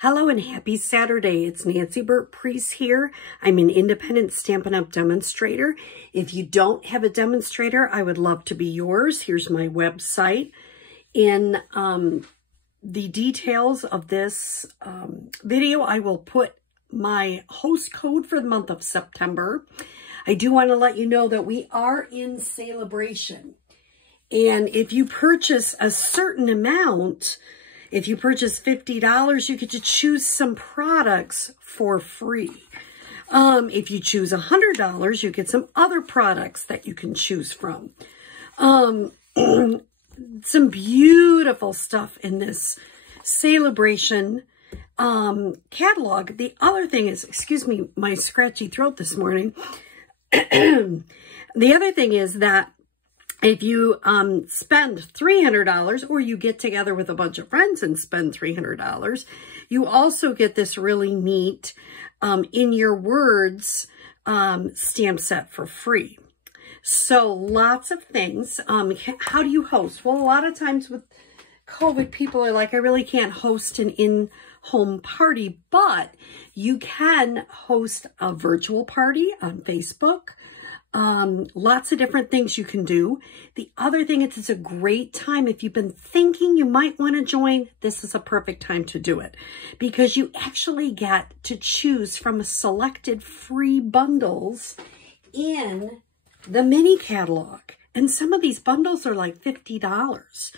Hello and happy Saturday. It's Nancy Burt-Preece here. I'm an independent Stampin' Up! Demonstrator. If you don't have a demonstrator, I would love to be yours. Here's my website. In the details of this video, I will put my host code for the month of September. I do want to let you know that we are in celebration. And if you purchase a certain amount, if you purchase $50, you get to choose some products for free. If you choose $100, you get some other products that you can choose from. Some beautiful stuff in this celebration catalog. The other thing is, excuse me, my scratchy throat this morning. The other thing is that if you spend $300 or you get together with a bunch of friends and spend $300, you also get this really neat In Your Words stamp set for free. So lots of things. How do you host? Well, a lot of times with COVID, people are like, I really can't host an in-home party, but you can host a virtual party on Facebook. Lots of different things you can do. The other thing is it's a great time. If you've been thinking you might want to join, this is a perfect time to do it because you actually get to choose from a selected free bundles in the mini catalog. And some of these bundles are like $50.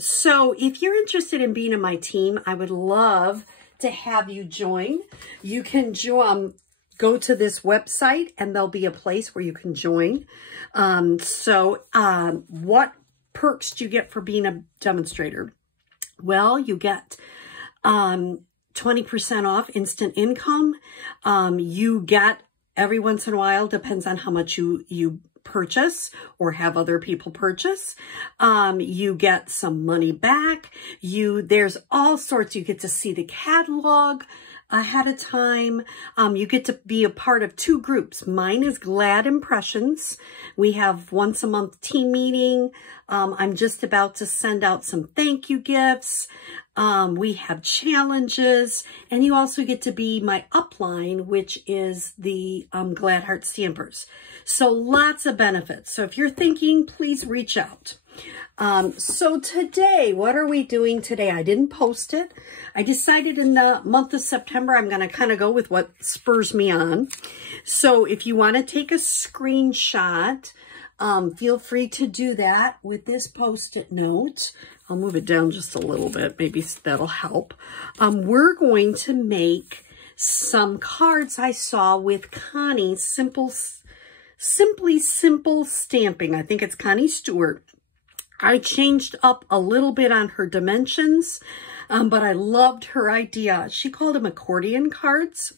So if you're interested in being in my team, I would love to have you join. You can join. Go to this website and there'll be a place where you can join. What perks do you get for being a demonstrator? Well, you get 20% off instant income. You get every once in a while, depends on how much you purchase or have other people purchase. You get some money back. There's all sorts. You get to see the catalog ahead of time. You get to be a part of two groups. Mine is Glad Impressions. We have once a month team meeting. I'm just about to send out some thank you gifts. We have challenges, and you also get to be my upline, which is the Glad Heart Stampers. So lots of benefits. So if you're thinking, please reach out. So today, what are we doing today? I didn't post it. I decided in the month of September, I'm going to kind of go with what spurs me on. So if you want to take a screenshot, feel free to do that with this Post-it note. I'll move it down just a little bit. Maybe that'll help. We're going to make some cards I saw with Connie, Simply Simple Stamping. I think it's Connie Stewart. I changed up a little bit on her dimensions, but I loved her idea. She called them accordion cards.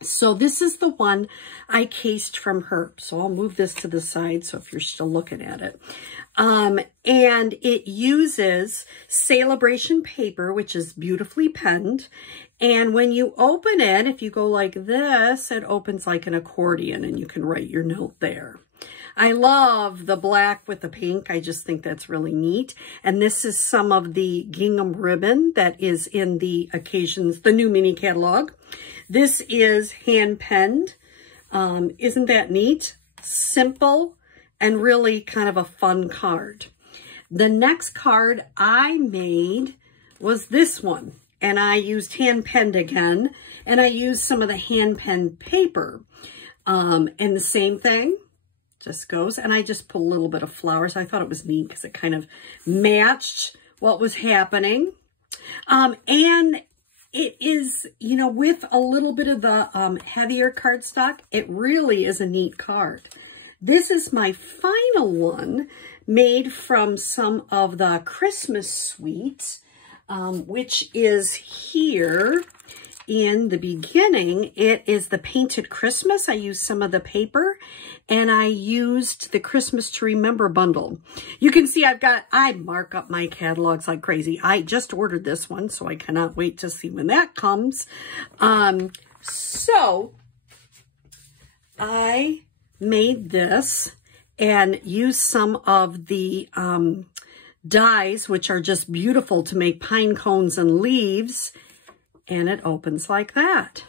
So this is the one I cased from her. So I'll move this to the side so if you're still looking at it. And it uses Celebration paper, which is beautifully penned. And when you open it, if you go like this, it opens like an accordion and you can write your note there. I love the black with the pink. I just think that's really neat. And this is some of the gingham ribbon that is in the occasions, the new mini catalog. This is hand penned. Isn't that neat? Simple and really kind of a fun card. The next card I made was this one. And I used hand penned again. And I used some of the hand penned paper. And the same thing. Just goes, and I just put a little bit of flowers. I thought it was neat because it kind of matched what was happening. And it is, you know, with a little bit of the heavier cardstock, it really is a neat card. This is my final one made from some of the Christmas sweets, which is here. In the beginning, it is the Painted Christmas. I used some of the paper and I used the Christmas to Remember bundle. You can see I mark up my catalogs like crazy. I just ordered this one, so I cannot wait to see when that comes. So I made this and used some of the dies, which are just beautiful to make pine cones and leaves. and it opens like that.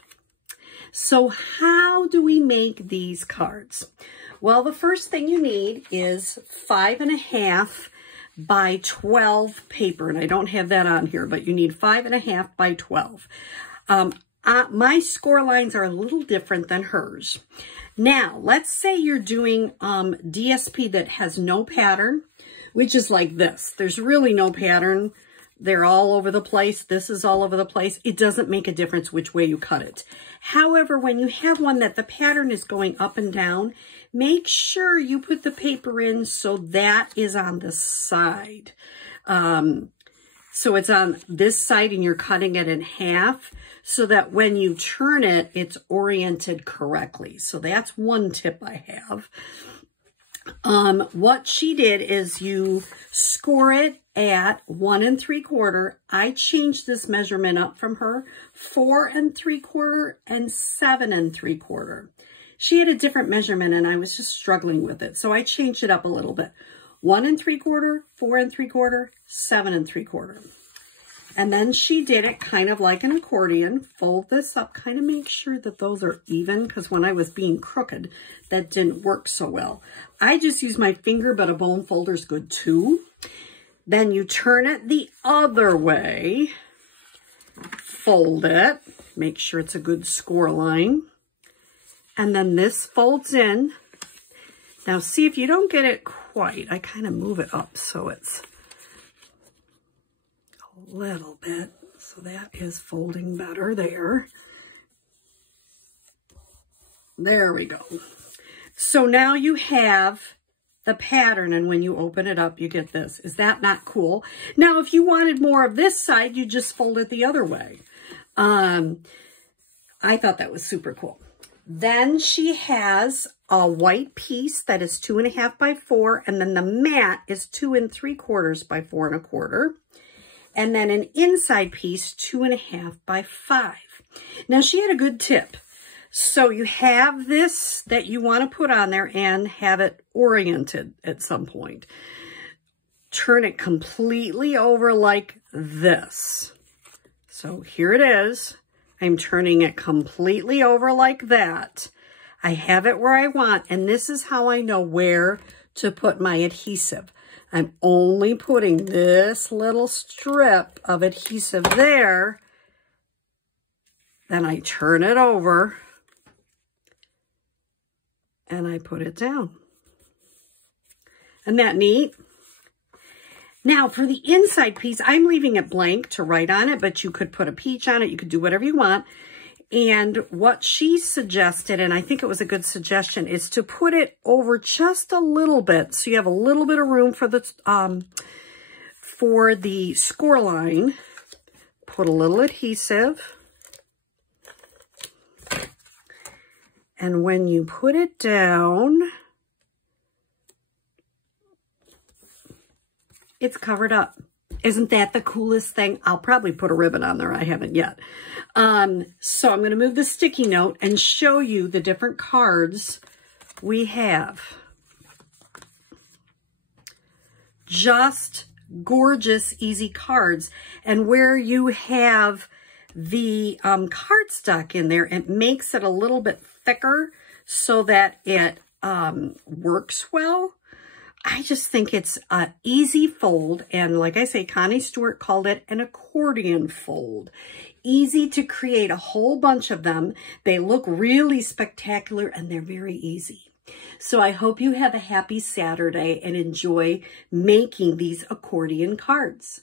So how do we make these cards? Well, the first thing you need is 5.5 by 12 paper. And I don't have that on here, but you need 5.5 by 12. My score lines are a little different than hers. Now, let's say you're doing DSP that has no pattern, which is like this. There's really no pattern. They're all over the place. This is all over the place. It doesn't make a difference which way you cut it. However, when you have one that the pattern is going up and down, make sure you put the paper in so that is on the side. So it's on this side and you're cutting it in half so that when you turn it, it's oriented correctly. So that's one tip I have. What she did is you score it at 1 3/4. I changed this measurement up from her, 4 3/4 and 7 3/4. She had a different measurement and I was just struggling with it. So I changed it up a little bit. 1 3/4, 4 3/4, 7 3/4. And then she did it kind of like an accordion. Fold this up, kind of make sure that those are even, because when I was being crooked, that didn't work so well. I just use my finger, but a bone folder is good too. Then you turn it the other way, fold it, make sure it's a good score line. And then this folds in. Now see if you don't get it quite, I kind of move it up so it's a little bit. So that is folding better there. There we go. So now you have the pattern, and when you open it up, you get this. Is that not cool? Now, if you wanted more of this side, you just fold it the other way. I thought that was super cool. Then she has a white piece that is 2.5 by 4, and then the mat is 2 3/4 by 4 1/4. And then an inside piece, 2.5 by 5. Now, she had a good tip. So you have this that you want to put on there and have it oriented at some point. Turn it completely over like this. So here it is. I'm turning it completely over like that. I have it where I want, and this is how I know where to put my adhesive. I'm only putting this little strip of adhesive there. Then I turn it over and I put it down. Isn't that neat? Now for the inside piece, I'm leaving it blank to write on it, but you could put a peach on it. You could do whatever you want. And what she suggested, and I think it was a good suggestion, is to put it over just a little bit. So you have a little bit of room for the score line. Put a little adhesive. And when you put it down, it's covered up. Isn't that the coolest thing? I'll probably put a ribbon on there. I haven't yet. So I'm going to move the sticky note and show you the different cards we have. Just gorgeous, easy cards. And where you have the cardstock in there, it makes it a little bit thicker so that it works well. I just think it's an easy fold. And like I say, Connie Stewart called it an accordion fold. Easy to create a whole bunch of them. They look really spectacular and they're very easy. So I hope you have a happy Saturday and enjoy making these accordion cards.